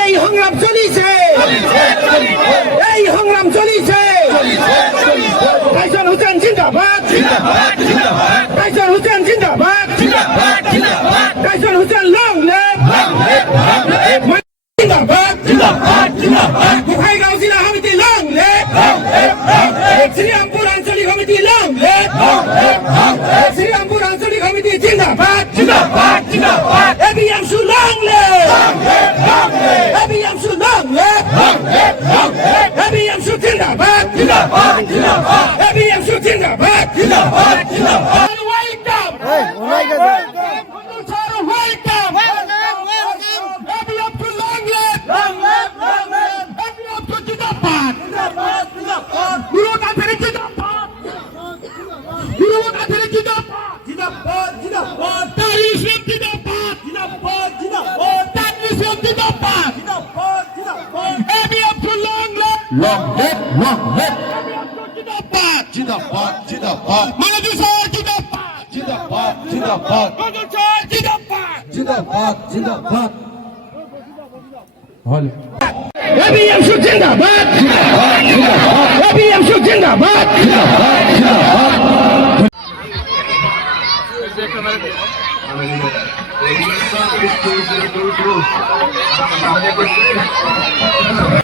এই সংগ্রাম চলিছে, এই সংগ্রাম চলিছে। কাইসার হোসেন জিন্দাবাদ, কাইসার হোসেন জিন্দাবাদ, কাইসার হোসেন লং লিভ জিন্দাবাদ। গোসাইগাঁও জিলা সমিতি লং লিভ, শ্রীরামপুর আঞ্চলিক সমিতি লং লিভ, শ্রীরামপুর আঞ্চলিক সমিতি জিন্দাবাদ, এবিএমসু লং লিভ, এবিএমসু লং লিভ, এবিএমসু জিন্দাবাদ, এবিএমসু জিন্দাবাদ। Welcome, Long live, Jindabad, Jindabad. Manaju sir, Jindabad, Jindabad, Jindabad. Manju sir, Jindabad. Jindabad, Jindabad. ABMSU Jindabad, ABMSU Jindabad, Jindabad.